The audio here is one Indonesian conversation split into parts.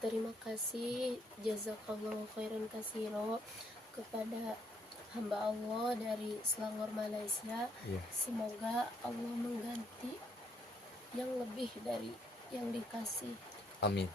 Terima kasih jazakallahu khairan kasiro kepada hamba Allah dari Selangor Malaysia. Semoga Allah mengganti yang lebih dari yang dikasih. Amin.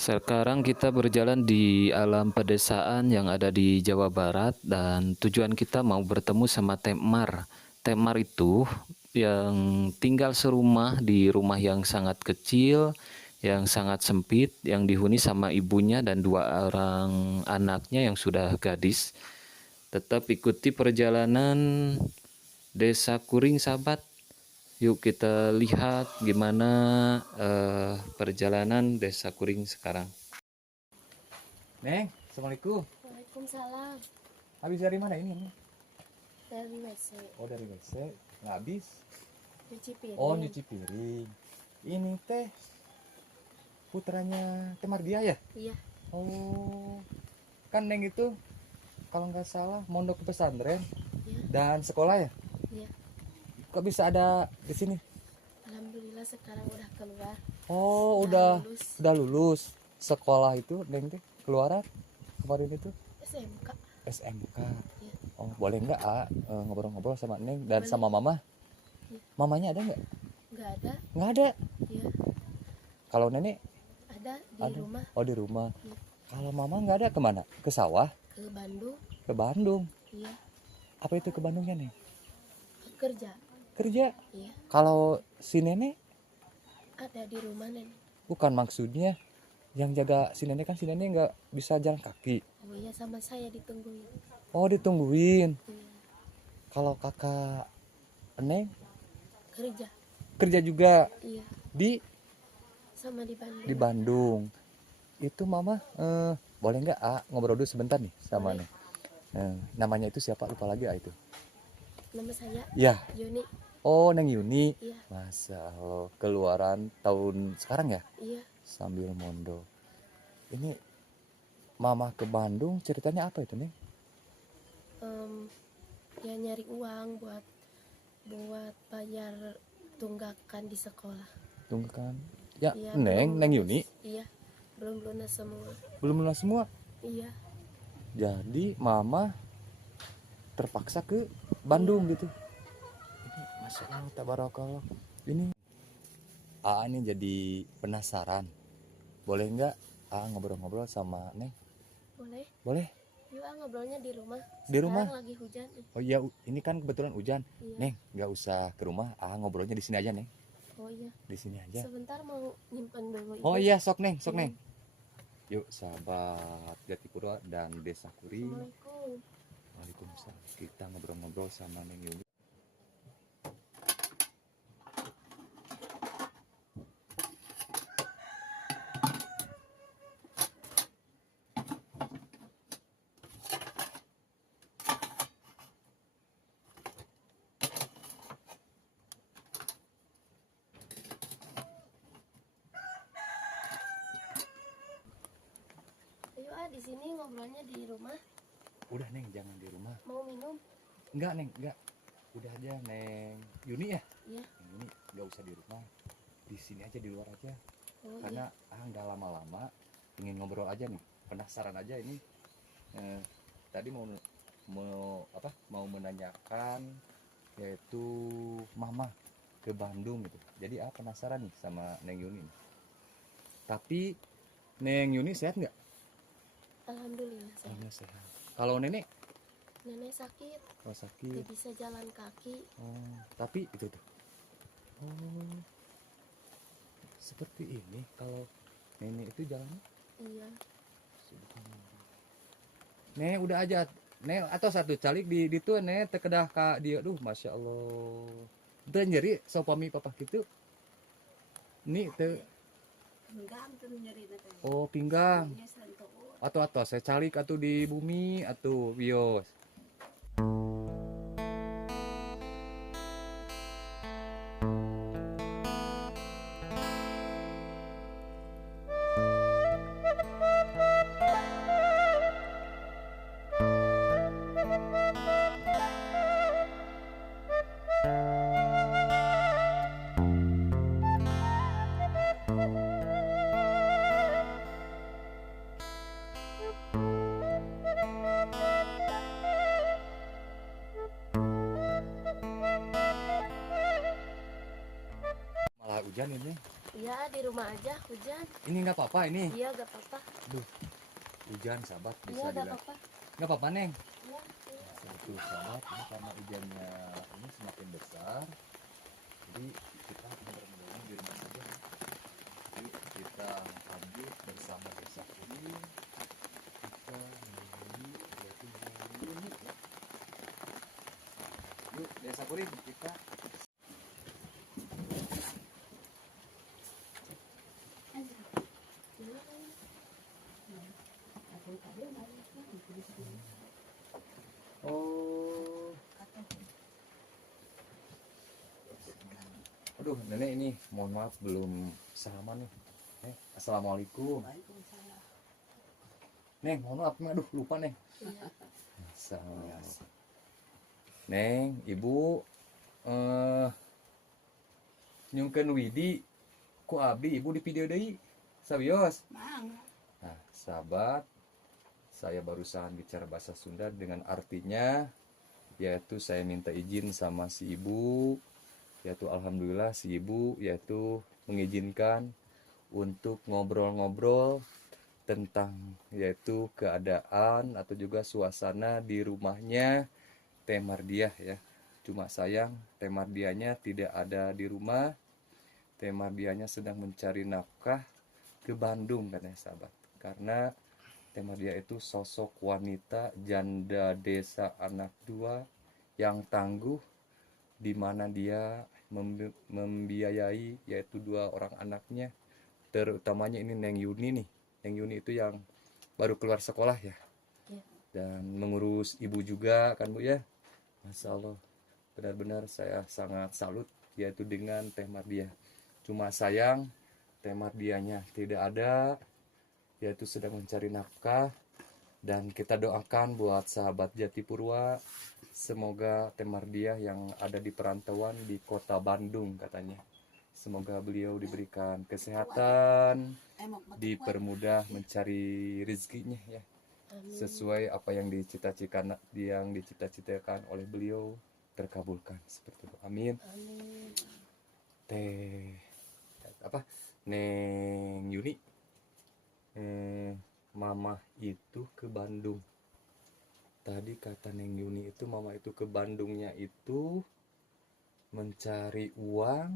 Sekarang kita berjalan di alam pedesaan yang ada di Jawa Barat dan tujuan kita mau bertemu sama Temar. Temar itu yang tinggal serumah di rumah yang sangat kecil, yang sangat sempit, yang dihuni sama ibunya dan 2 orang anaknya yang sudah gadis. Tetap ikuti perjalanan Desa Kuring, sahabat. Yuk kita lihat gimana perjalanan Desa Kuring sekarang. Neng, Assalamualaikum. Waalaikumsalam. Habis dari mana ini? Dari WC. Oh, dari WC. Nggak habis? Cuci piring. Oh, nyuci piring. Ini teh putranya Teh Mardia ya? Iya. Oh, kan Neng itu kalau nggak salah mondok ke pesantren Iya. dan sekolah ya? Iya. Kok bisa ada di sini? Alhamdulillah sekarang udah keluar. Oh, udah lulus. Sekolah itu Neng teh keluaran kemarin itu SMK. SMK. Iya. Oh, boleh nggak ngobrol-ngobrol sama Neng dan Boleh. sama Mama? Iya. Mamanya ada nggak? Nggak ada. Nggak ada. Iya. Kalau Nenek Ada di ada. rumah. Oh, di rumah. Iya. Kalau Mama nggak ada, kemana? Ke sawah? Ke Bandung. Ke Bandung. Iya. Apa itu ke Bandungnya, Neng? Kerja. Kerja. Iya. Kalau si Nenek Ada di rumah nenek. bukan, maksudnya yang jaga si Nenek kan si Nenek nggak bisa jalan kaki. Oh iya, sama saya ditungguin. Oh, ditungguin. Iya. Kalau kakak Neng Kerja. kerja juga Iya. Sama di Bandung. di Bandung. Itu Mama boleh nggak ngobrol dulu sebentar nih sama Boleh. Neng? Namanya itu siapa, lupa lagi itu. Nama saya Ya. Yuni. Oh, Neng Yuni. Iya. Masa Allah, keluaran tahun sekarang ya? Iya. Sambil mondok. Ini Mama ke Bandung ceritanya apa itu, Neng? Ya nyari uang buat bayar tunggakan di sekolah. Tunggakan. Ya, Iya, Neng Yuni. Iya. Belum lunas semua. Belum lunas semua. Iya. Jadi Mama terpaksa ke Bandung gitu. Ini Masya Allah, tabarakallah. Ini ini jadi penasaran. Boleh nggak ngobrol-ngobrol sama Neng? Boleh. Boleh. Yuk ngobrolnya di rumah. Di rumah? Sekarang lagi hujan. Oh iya, ini kan kebetulan hujan. Iya. Neng, nggak usah ke rumah. Ngobrolnya di sini aja, Neng. Oh iya. Di sini aja. Sebentar mau nyimpan dulu. Oh iya, sok Neng, sok Iya. Neng. Yuk sahabat Jatipura dan Desa Kuring. Assalamualaikum. Waalaikumsalam. Kita ngobrol-ngobrol sama Neng Yuni. di sini ngobrolnya di rumah. Udah Neng, jangan di rumah. Mau minum? Enggak Neng, enggak. Udah aja Neng Yuni ya. Iya. Neng Yuni nggak usah di rumah, di sini aja, di luar aja. Oh Karena iya. nggak lama-lama, ingin ngobrol aja nih. Penasaran aja ini. Tadi mau menanyakan yaitu Mama ke Bandung gitu. Jadi penasaran nih sama Neng Yuni. Tapi Neng Yuni sehat nggak? Alhamdulillah sehat. Alhamdulillah sehat. Kalau nenek Nenek sakit, kalau sakit. gak bisa jalan kaki. Oh, tapi itu tuh. Oh, seperti ini kalau nenek itu jalan. Iya. Subhanallah. Nek udah aja. Nek atau satu calik di itu nek terkedah ka dia. Duh, masya Allah. Itu nyeri sopami papa gitu. Nih teu. Pinggang tuh nyeri teh. Oh, pinggang. Nya santoor. Atau saya calik atau di bumi atau bios. Malah hujan ini. Iya, di rumah aja hujan. Ini nggak apa-apa ini. Iya, gak apa-apa. Duh, hujan sahabat Iya, bisa gak dibilang. apa-apa. Nggak apa-apa Neng. Iya, iya. Satu sahabat ini karena hujannya ini semakin besar, jadi kita mudah-mudahan di rumah saja. Jadi kita lanjut bersama desa ini, kita melalui yaitu melalui ya. Yuk desa Kuring kita. Oh, aduh nenek ini mohon maaf belum salaman nih. Assalamualaikum. Waalaikumsalam. Neng, mohon maaf, aduh lupa Neng. Iya. Assalamualaikum. Neng, ibu nyungkeun widi ku abdi ibu di video deui. Sabios. Mang. Nah, sahabat, saya barusan bicara bahasa Sunda dengan artinya yaitu saya minta izin sama si ibu, yaitu alhamdulillah si ibu yaitu mengizinkan untuk ngobrol-ngobrol tentang yaitu keadaan atau juga suasana di rumahnya Teh Mardiah ya. Cuma sayang Teh Mardiahnya tidak ada di rumah. Teh Mardiahnya sedang mencari nafkah ke Bandung katanya sahabat. Karena Teh Mardiah itu sosok wanita janda desa anak dua yang tangguh, di mana dia membiayai yaitu dua orang anaknya, terutamanya ini Neng Yuni nih. Neng Yuni itu yang baru keluar sekolah ya, Iya. dan mengurus ibu juga kan Bu ya. Masya Allah, benar-benar saya sangat salut yaitu dengan Teh Mardiah. Cuma sayang Teh Mardiahnya tidak ada, yaitu sedang mencari nafkah. Dan kita doakan buat sahabat Jatipurwa, semoga Teh Mardiah yang ada di perantauan di kota Bandung katanya, semoga beliau diberikan kesehatan, dipermudah mencari rezekinya ya, Amin. sesuai apa yang dicita-citakan oleh beliau terkabulkan seperti itu. Amin. Amin. Teh apa Neng Yuni, Mama itu ke Bandung. Tadi kata Neng Yuni itu Mama itu ke Bandungnya itu mencari uang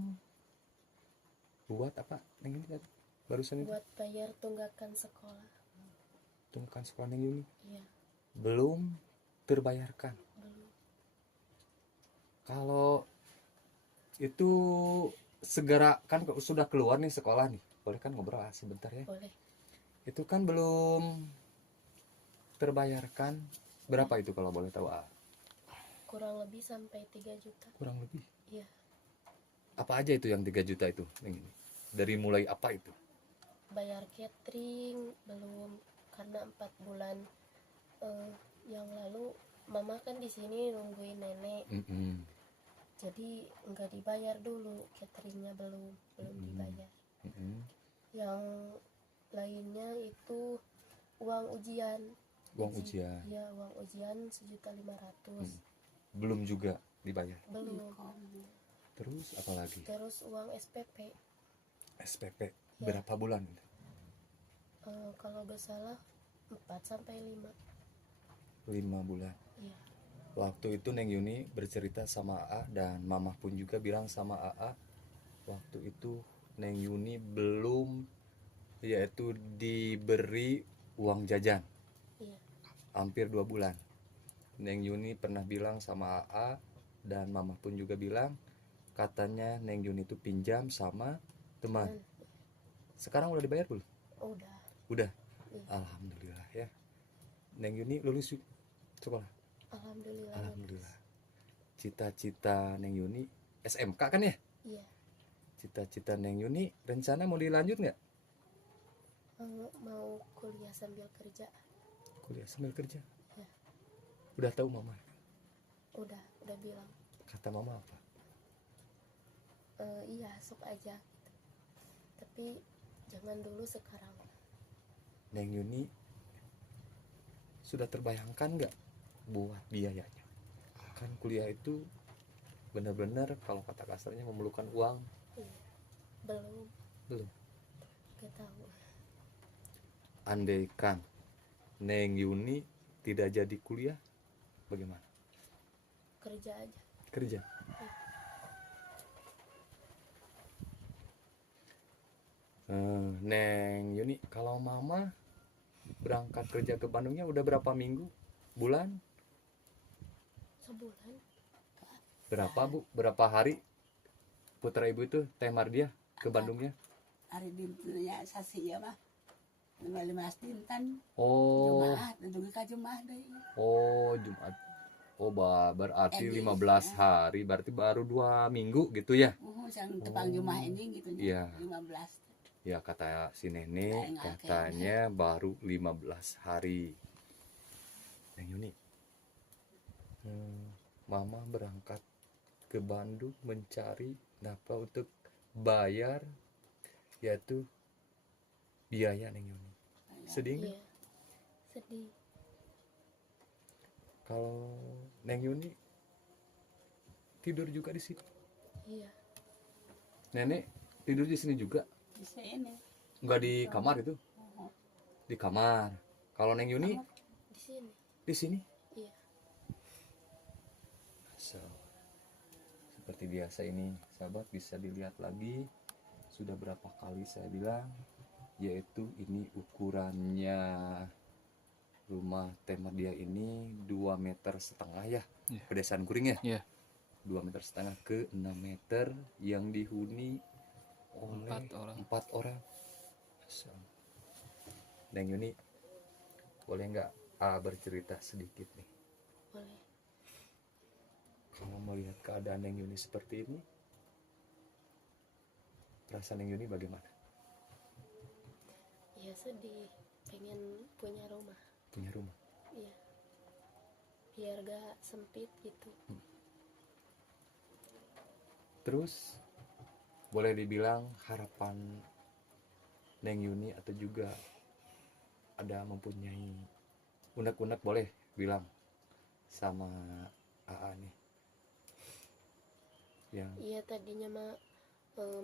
buat apa Neng Yuni tadi? Barusan itu Buat bayar tunggakan sekolah. tunggakan sekolah Neng Yuni Iya, belum terbayarkan. belum. Kalau itu segera kan sudah keluar nih sekolah nih, boleh kan ngobrol sebentar ya? Boleh. Itu kan belum terbayarkan. Berapa itu kalau boleh tahu? Kurang lebih sampai 3 juta. Kurang lebih. Iya. Apa aja itu yang 3 juta itu? Dari mulai apa itu? Bayar catering, belum karena 4 bulan yang lalu mama kan di sini nungguin nenek, jadi nggak dibayar dulu, cateringnya belum dibayar. Yang lainnya itu uang ujian. Uang ujian. Ya, uang ujian 1.500.000. Belum juga dibayar. Belum. Terus apa lagi? Terus uang SPP. SPP Ya. berapa bulan? Kalau gak salah 4 sampai 5. 5 bulan. Iya. Waktu itu Neng Yuni bercerita sama AA dan Mama pun juga bilang sama AA, waktu itu Neng Yuni belum yaitu diberi uang jajan. Iya. Hampir 2 bulan. Neng Yuni pernah bilang sama AA dan Mama pun juga bilang katanya Neng Yuni itu pinjam sama teman. Sekarang udah dibayar belum? Udah. Udah. Iya. Alhamdulillah ya. Neng Yuni lulus sekolah. Alhamdulillah. Alhamdulillah. Cita-cita Neng Yuni SMK kan ya? Iya. Cita-cita Neng Yuni rencana mau dilanjut nggak? Mau kuliah sambil kerja. Kuliah sambil kerja. Ya. Udah tahu Mama? Udah bilang. Kata Mama apa? Iya, sok aja gitu. Tapi jangan dulu sekarang. Neng Yuni sudah terbayangkan nggak buat biayanya? Kan kuliah itu benar-benar kalau kata kasarnya memerlukan uang. Iya. Belum. Gak tahu. Andaikan Neng Yuni tidak jadi kuliah, bagaimana? Kerja aja. Kerja. Neng Yuni, kalau Mama berangkat kerja ke Bandungnya udah berapa minggu? Bulan? Sebulan. Berapa Bu? Berapa hari? Putra Ibu itu Teh Mardia ke Bandungnya? Hari dintennya sasi ya mah 15 dinten Oh, Jumaat dan ka Jumaat deui. oh Jumat. Oh, berarti Ini, 15 ya. hari, berarti baru 2 minggu gitu ya? Sang tepang Jumaat ini gitu Iya. 15. Ya kata si nenek katanya baru 15 hari. Neng Yuni, Mama berangkat ke Bandung mencari nafkah untuk bayar yaitu biaya Neng Yuni. Sedih nggak? Iya. Sedih. Kalau Neng Yuni tidur juga di sini. Iya. Nenek tidur di sini juga. Di sini. Enggak di kamar itu? Di kamar. Kalau Neng Yuni Di sini. di sini. Iya. So, seperti biasa ini sahabat bisa dilihat lagi sudah berapa kali saya bilang yaitu ini ukurannya rumah Teh Mardia ini 2,5 meter ya, Pedesaan Kuring ya. Iya. 2,5 meter ke 6 meter yang dihuni oleh 4 orang. So, Neng Yuni boleh nggak bercerita sedikit nih? Boleh. Kalau melihat keadaan Neng Yuni seperti ini, perasaan Neng Yuni bagaimana? Iya, sedih. Pengen punya rumah. Punya rumah. Iya. Biar gak sempit gitu. Terus boleh dibilang harapan Neng Yuni atau juga ada mempunyai unek-unek boleh bilang sama AA nih yang Iya, tadinya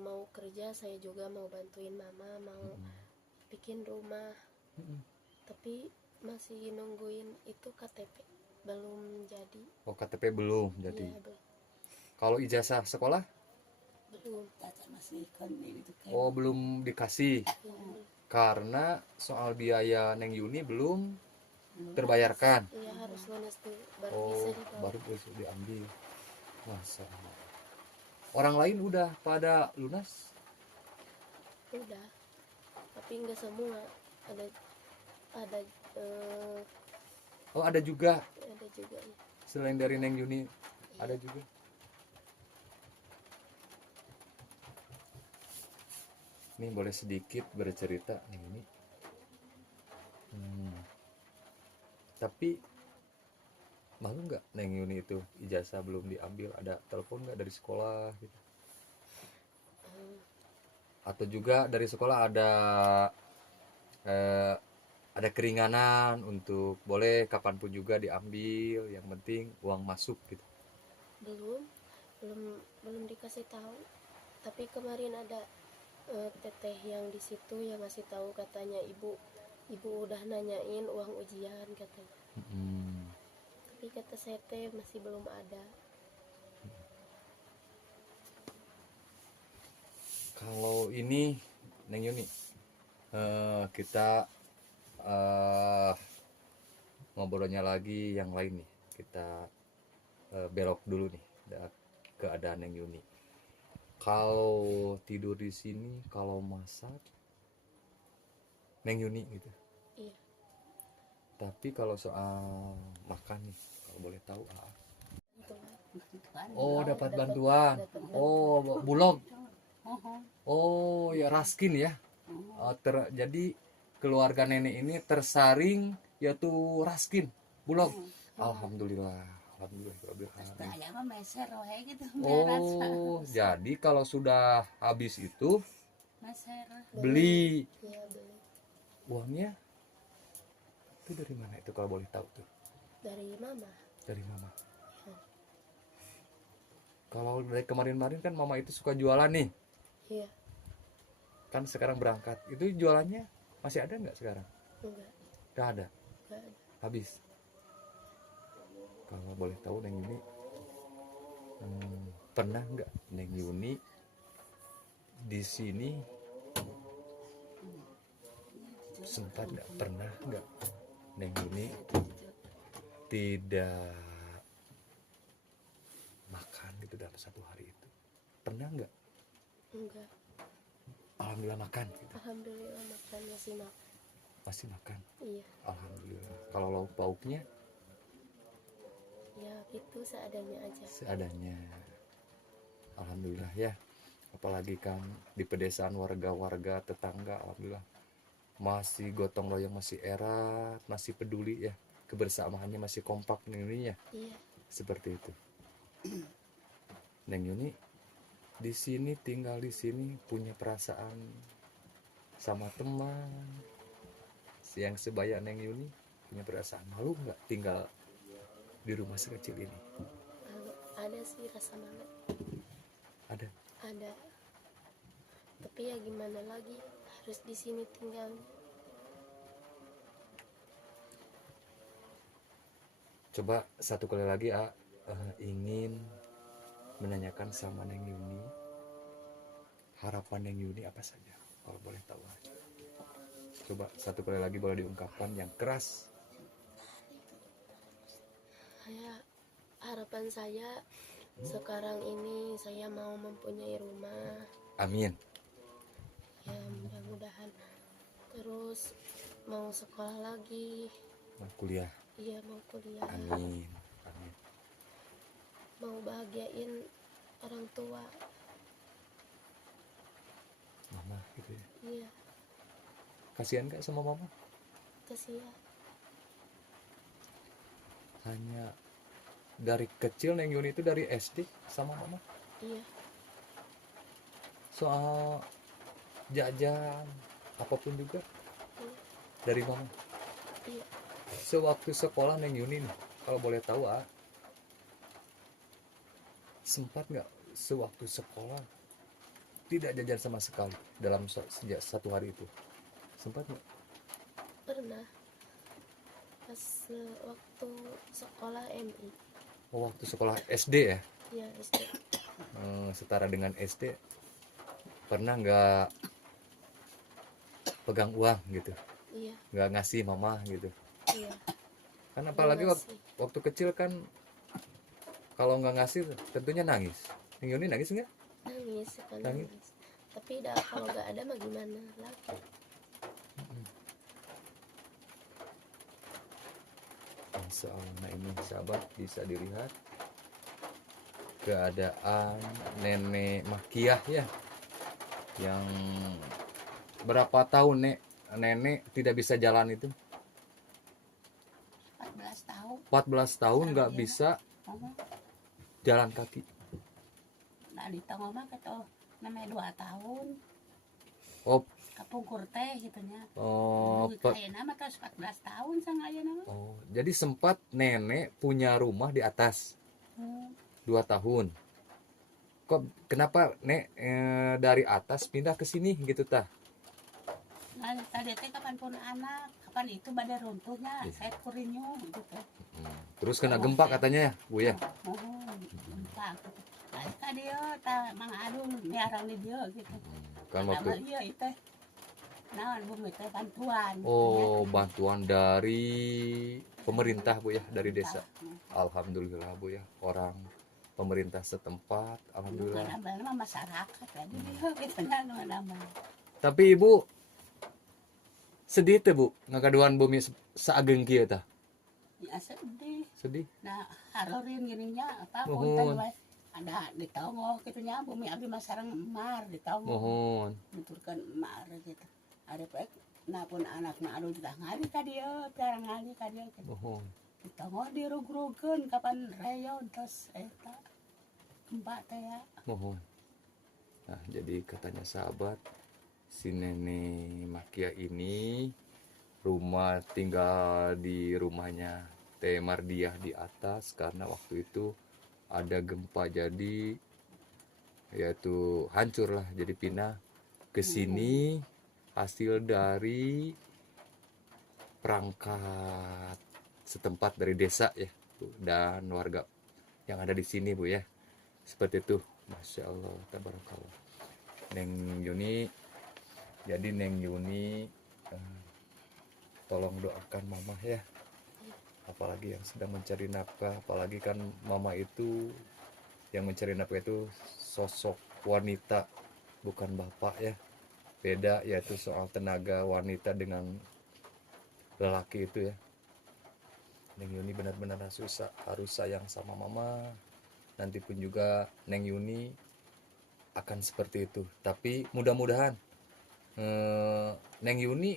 mau kerja, saya juga mau bantuin mama, mau bikin rumah. Tapi masih nungguin itu KTP, belum jadi. oh KTP belum jadi. Iya, belum. Kalau ijazah sekolah Belum. Tata masih kon itu kan. oh belum dikasih Iya, belum. karena soal biaya Neng Yuni belum terbayarkan. Iya, harus lunas dulu baru Oh bisa dibawa. baru bisa diambil. Masa orang lain udah pada lunas? Udah, tapi nggak semua. Ada Oh ada juga juga ya. selain dari Neng Yuni ada juga. Ini boleh sedikit bercerita Neng Yuni. Hmm. Tapi malu nggak Neng Yuni itu ijazah belum diambil, ada telepon nggak dari sekolah gitu? Eh, Atau juga dari sekolah eh, ada keringanan untuk boleh kapanpun juga diambil, yang penting uang masuk gitu? belum belum belum dikasih tahu, tapi kemarin ada teteh yang di situ yang ngasih tahu, katanya ibu udah nanyain uang ujian katanya, Hmm. tapi kata saya teh masih belum ada. Kalau ini Neng Yuni, kita eh, ngobrolnya lagi yang lain nih. Kita belok dulu nih keadaan Neng Yuni. Kalau tidur di sini, kalau masak Neng Yuni gitu. Iya, Tapi kalau soal makan nih, kalau boleh tahu, itu Kan, oh belum. dapat bantuan. dapat Oh bulog. Oh, Oh ya raskin ya. Jadi keluarga nenek ini tersaring yaitu raskin bulog. Alhamdulillah, alhamdulillah. saya mah meser wae gitu beres. Oh, jadi kalau sudah habis itu Meser. beli iya beli uangnya itu dari mana itu kalau boleh tahu tuh? dari mama. Dari mama. Ya. Kalau dari kemarin-kemarin kan mama itu suka jualan nih. Iya, Kan sekarang berangkat. Itu jualannya masih ada nggak sekarang? enggak Nggak ada. enggak ada. Habis. Kalau boleh tahu Neng Yuni, pernah nggak Neng Yuni di sini sempat nggak pernah nggak Neng Yuni tidak makan gitu dalam satu hari itu? Pernah nggak? Enggak, Alhamdulillah makan gitu. alhamdulillah makan, masih makan. Masih makan. Iya, Alhamdulillah. Kalau lauk pauknya ya gitu seadanya aja. seadanya. Alhamdulillah ya. Apalagi kan di pedesaan warga-warga tetangga, alhamdulillah masih gotong royong, masih erat, masih peduli ya, kebersamaannya masih kompak Neng Yuni ya, Iya, seperti itu. Neng Yuni di sini, tinggal di sini, punya perasaan sama teman yang sebaya Neng Yuni, punya perasaan malu nggak tinggal di rumah sekecil ini? kalau ada sih rasa malu, Ada. ada, tapi ya gimana lagi, harus di sini tinggal. Coba satu kali lagi ingin menanyakan sama Neng Yuni, harapan Neng Yuni apa saja kalau boleh tahu aja. Coba satu kali lagi boleh diungkapkan yang keras. Harapan saya sekarang ini saya mau mempunyai rumah, Amin. ya mudah-mudahan, terus mau sekolah lagi, Mau kuliah. iya mau kuliah, Amin. Amin. mau bahagiain orang tua, Mama gitu ya. iya Kasihan gak sama mama? kasihan. Hanya dari kecil Neng Yuni itu dari SD sama mama. Iya, Soal jajan apapun juga iya, dari mama. iya. Sewaktu sekolah Neng Yuni nih, kalau boleh tahu sempat nggak sewaktu sekolah tidak jajan sama sekali dalam sejak satu hari itu? Sempat nggak? Pernah pas waktu sekolah MI, Oh, waktu sekolah SD ya? ya SD, Setara dengan SD, pernah nggak pegang uang gitu? iya, Nggak ngasih mama gitu? iya. Kan apalagi Nggak ngasih. waktu kecil kan kalau nggak ngasih tentunya nangis. Neng Yuni nangis nggak? Nangis kan, Nangis. nangis. Tapi kalau nggak ada mah gimana lagi. Insya Allah. Nah ini sahabat bisa dilihat keadaan nenek Makiah ya, yang berapa tahun nenek tidak bisa jalan itu, 14 tahun nggak Iya. bisa Oh, jalan kaki. nah di tengah mah kata namanya 2 tahun Oh, kapungkur teh gitunya. oh, Kayak nama terus 14 tahun sang aya nama. oh, jadi sempat nenek punya rumah di atas Hmm. 2 tahun. Kok kenapa nek dari atas pindah ke sini gitu tah? Nah, tadi teh kapan pun anak, kapan itu badai runtuhnya, Iya. saya kurinyu gitu. Terus kena gempa katanya ya, Bu ya? Mohon, gempa gitu. Balik ka dia, ta Mang Adung miarang di dia gitu. Kan Nama waktu iya itu. Nah, bumi teh bantuan. oh bantuan dari pemerintah Bu ya, dari desa. Entah. Alhamdulillah Bu ya, orang pemerintah setempat, alhamdulillah. Nama masyarakat tadi dia gitu nama. Tapi Ibu sedih tuh Bu, ngakaduan bumi saageng kieu tah. Ya sedih. Sedih. Nah, harorin gininya apa Mohon. punten wae. Ada di Tongo gitu nya bumi abdi mah sareng emar di Tongo. Mohon. Nuturkeun emar gitu. Ada baik nah pun anakna anu juga ngali ka dieu, piarang ngali ka dieu gitu. Mohon. Di Tongo dirug-rugeun kapan reyon tos eta. Gempa teh ya. Mohon. Nah, jadi katanya sahabat, si Nenek Makia ini rumah tinggal di rumahnya Teh Mardiah di atas karena waktu itu ada gempa jadi yaitu hancur lah, jadi pindah ke sini hasil dari perangkat setempat dari desa ya Bu, dan warga yang ada di sini Bu ya. Seperti itu. Masya Allah, tabarakallah. Neng Yuni, jadi Neng Yuni tolong doakan mama ya. Apalagi yang sedang mencari nafkah, apalagi kan mama itu yang mencari nafkah itu sosok wanita, bukan bapak ya. Beda yaitu soal tenaga wanita dengan lelaki itu ya. Neng Yuni benar-benar harus sayang sama mama. Nanti pun juga Neng Yuni akan seperti itu. Tapi mudah-mudahan Neng Yuni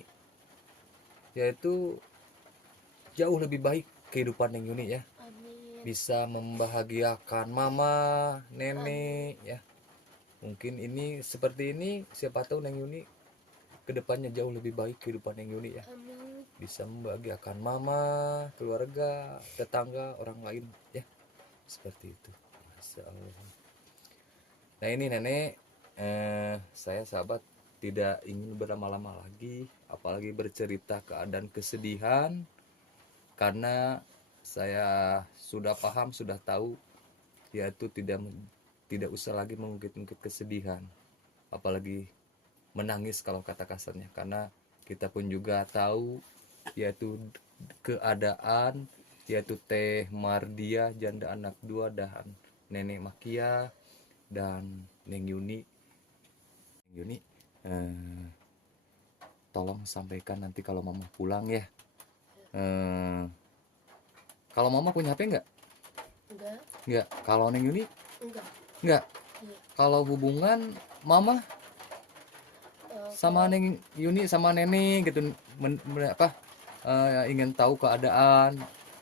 yaitu jauh lebih baik kehidupan Neng Yuni ya. Amin. Bisa membahagiakan mama, nenek ya. Mungkin ini seperti ini, siapa tahu Neng Yuni kedepannya jauh lebih baik kehidupan Neng Yuni ya. Amin. Bisa membahagiakan mama, keluarga, tetangga, orang lain ya. Seperti itu. Masya Allah. Nah ini nenek, saya sahabat tidak ingin berlama-lama lagi, apalagi bercerita keadaan kesedihan, karena saya sudah paham, sudah tahu, yaitu tidak usah lagi mengungkit-ungkit kesedihan, apalagi menangis kalau kata kasarnya, karena kita pun juga tahu, yaitu keadaan, yaitu Teh Mardiah janda anak 2 dan Nenek Makia dan Neng Yuni. Neng Yuni, tolong sampaikan nanti kalau mama pulang ya. Kalau mama punya HP nggak? Enggak. Nggak. Kalau Neng Yuni? Enggak. Nggak. Iya. Kalau hubungan mama sama Neng Yuni sama Nenek gitu, ingin tahu keadaan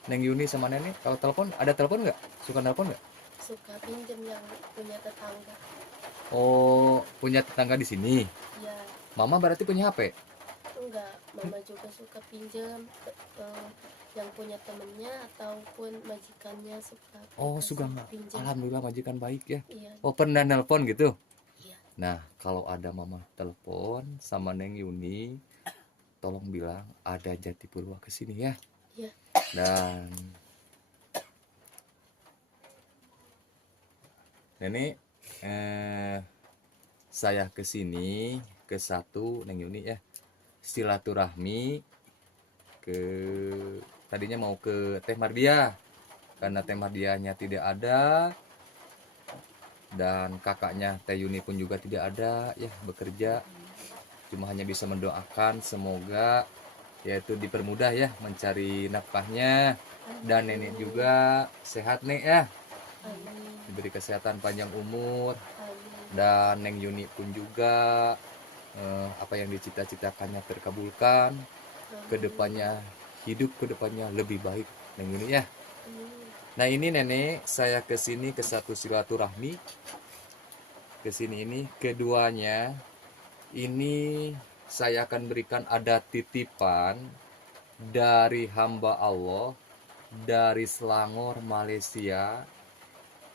Neng Yuni sama Nenek. Kalau telepon, ada telepon nggak? Suka telepon nggak? Suka pinjem yang punya tetangga. Oh, punya tetangga di sini. Ya, Mama berarti punya HP? enggak. Mama juga suka pinjem yang punya temennya ataupun majikannya suka. Oh, dikasih suka nggak? pinjem. Alhamdulillah majikan baik ya. Iya. Oh, pernah nelpon gitu? Iya. Nah, kalau ada mama telepon sama Neng Yuni, tolong bilang ada Jatipurwa ke sini ya. Iya. Dan Nenek, saya ke sini ke satu Neng Yuni ya, silaturahmi ke tadinya mau ke Teh Mardiah, karena Teh Mardiahnya tidak ada dan kakaknya Teh Yuni pun juga tidak ada ya, bekerja. Cuma hanya bisa mendoakan semoga yaitu dipermudah ya mencari nafkahnya, dan nenek juga sehat nek ya, Amin. diberi kesehatan panjang umur, Amin. dan Neng Yuni pun juga apa yang dicita-citakannya terkabulkan, kedepannya hidup kedepannya lebih baik Neng Yuni ya. Nah ini nenek, saya kesini ke satu silaturahmi, kesini ini keduanya ini saya akan berikan ada titipan dari hamba Allah dari Selangor Malaysia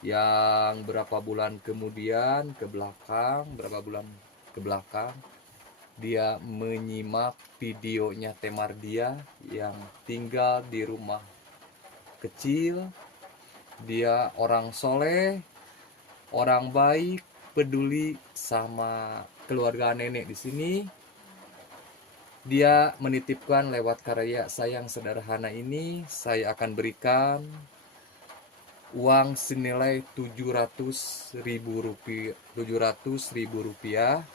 yang berapa bulan kemudian berapa bulan ke belakang dia menyimak videonya Temar dia yang tinggal di rumah kecil. Dia orang soleh, orang baik, peduli sama keluarga nenek di sini. Dia menitipkan lewat karya saya yang sederhana ini, saya akan berikan uang senilai 700.000 rupiah, 700.000 rupiah.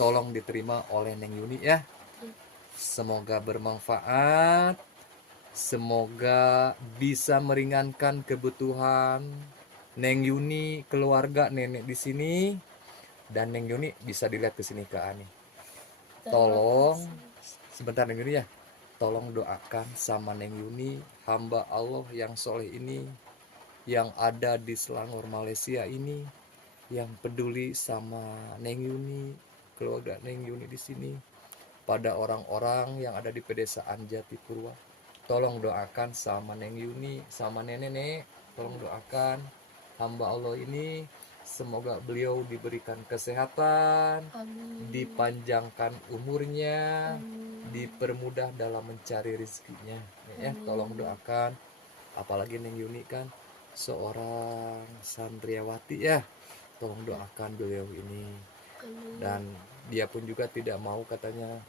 Tolong diterima oleh Neng Yuni ya. Semoga bermanfaat. Semoga bisa meringankan kebutuhan Neng Yuni, keluarga nenek di sini, dan Neng Yuni bisa dilihat ke sini ke Ani. Tolong sebentar Neng Yuni ya. Tolong doakan sama Neng Yuni, hamba Allah yang soleh ini, yang ada di Selangor Malaysia ini, yang peduli sama Neng Yuni, keluarga Neng Yuni di sini, pada orang-orang yang ada di pedesaan Jatipurwa. Tolong doakan sama Neng Yuni, sama nenek, tolong doakan hamba Allah ini, semoga beliau diberikan kesehatan, Amin. dipanjangkan umurnya, Amin. dipermudah dalam mencari rezekinya. Ya, tolong doakan. Apalagi Neng Yuni kan seorang santriawati ya, tolong doakan beliau ini. Amin. Dan dia pun juga tidak mau, katanya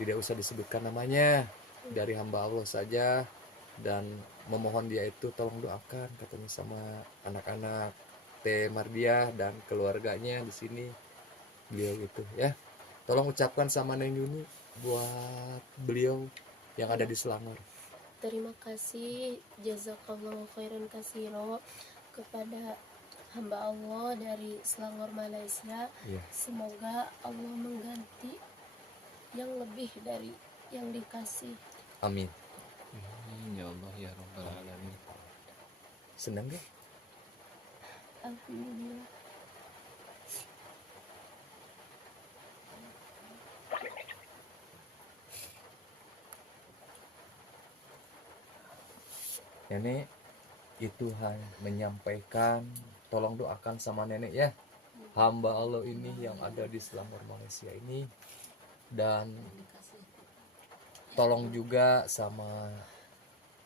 tidak usah disebutkan namanya, dari hamba Allah saja, dan memohon dia itu tolong doakan katanya sama anak-anak Teh Mardiah dan keluarganya di sini, beliau itu ya. Tolong ucapkan sama Neng Yuni buat beliau yang ada di Selangor. Terima kasih, jazakallahu khairan kasiro kepada hamba Allah dari Selangor Malaysia. Iya. Semoga Allah mengganti yang lebih dari yang dikasih. Amin. Ya Allah ya Rabbal Alamin. Senang gak? Alhamdulillah. Nenek itu hanya menyampaikan, tolong doakan sama nenek ya, hamba Allah ini yang ada di Selangor Malaysia ini, dan tolong juga sama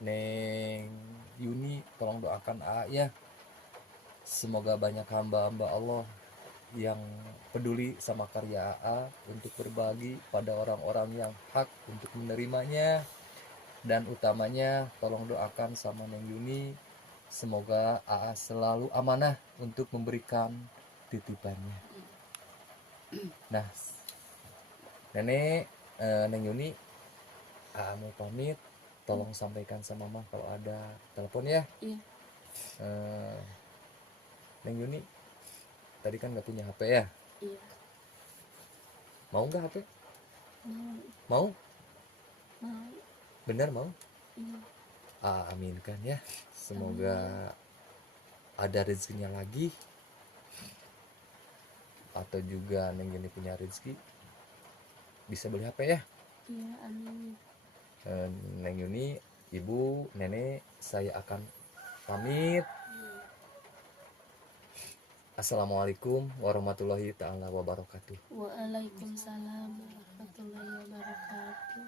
Neng Yuni, tolong doakan A ya, semoga banyak hamba-hamba Allah yang peduli sama karya AA untuk berbagi pada orang-orang yang hak untuk menerimanya. Dan utamanya tolong doakan sama Neng Yuni, semoga AA selalu amanah untuk memberikan titipannya. Nah nenek, Neng Yuni, AA mau pamit, tolong sampaikan sama Mama kalau ada telepon ya. Iya. Neng Yuni tadi kan nggak punya HP ya, Iya. mau nggak HP? Mau. Mau? Bener mau? Iya. Aminkan ya, semoga ada rezekinya lagi, atau juga Neng Yuni punya rezeki bisa beli HP ya. Iya, amin. Neng Yuni, ibu, nenek, saya akan pamit. Assalamualaikum warahmatullahi ta'ala wabarakatuh. Waalaikumsalam warahmatullahi wabarakatuh.